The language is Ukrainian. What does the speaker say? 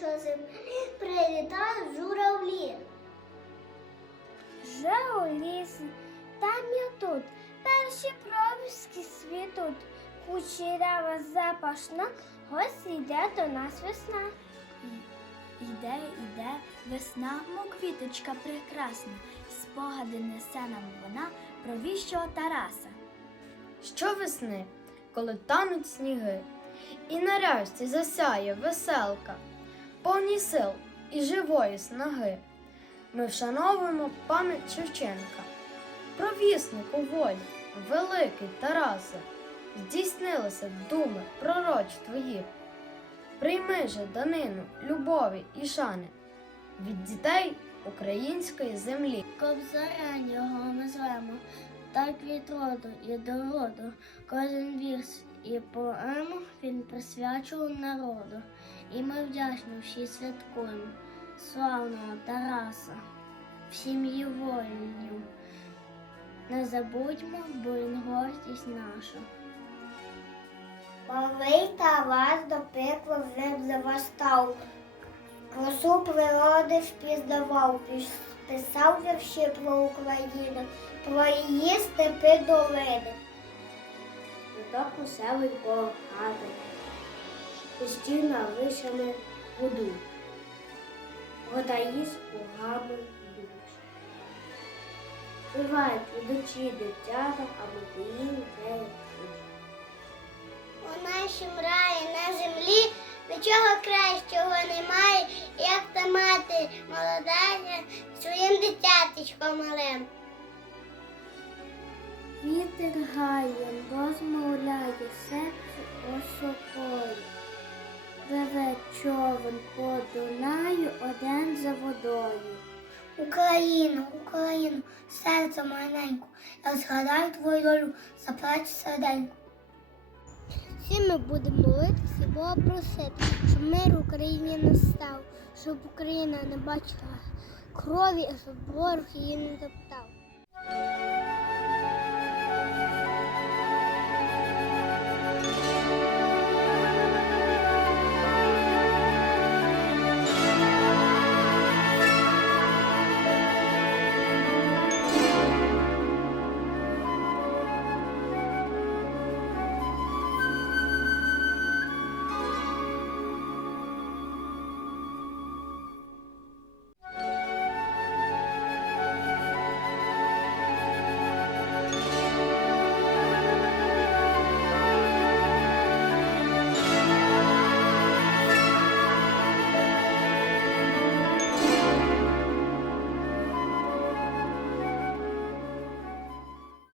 що землі прилітають журавлі. Вже у лісі, там я тут, перші пробіжки світуть. Кучерява запашна, ось йде до нас весна. Іде, іде весна, мов квіточка прекрасна, спогади несе нам вона про віщого Тараса. Щовесни, коли тануть сніги, і нарешті засяє веселка, повні сил і живої снаги. Ми вшановуємо пам'ять Шевченка, провіснику волі, великий Тарасе, здійснилися думи пророч твої. Прийми же данину любові і шани від дітей української землі. Кобзарань його ми звемо, так від роду і до роду. Кожен вірш і поему він присвячував народу. І ми вдячні всі святкуємо славного Тараса, в сім'ї воїнів. Не забудьмо, бо він гордість наша. Малий Тарас до пекла вже завастав, красу природи впізнавав, писав вірші про Україну, про її степи долини. Куток веселий багатий, постійно вишами воду, водаї з пугами душ. Бувають ідучі дитята, а ми не У нашім раї на землі нічого кращого немає, як та мати молода своїм дитяточком малим. Вітер гаєм розмовляє серце осокою. Реве човен по Дунаю один за водою. Україну, Україну, серце маленьку, я згадаю твою долю, заплачу серденьку. Всі ми будемо молитися, Бога просити, щоб мир Україні настав, щоб Україна не бачила крові, а щоб ворог її не топтав.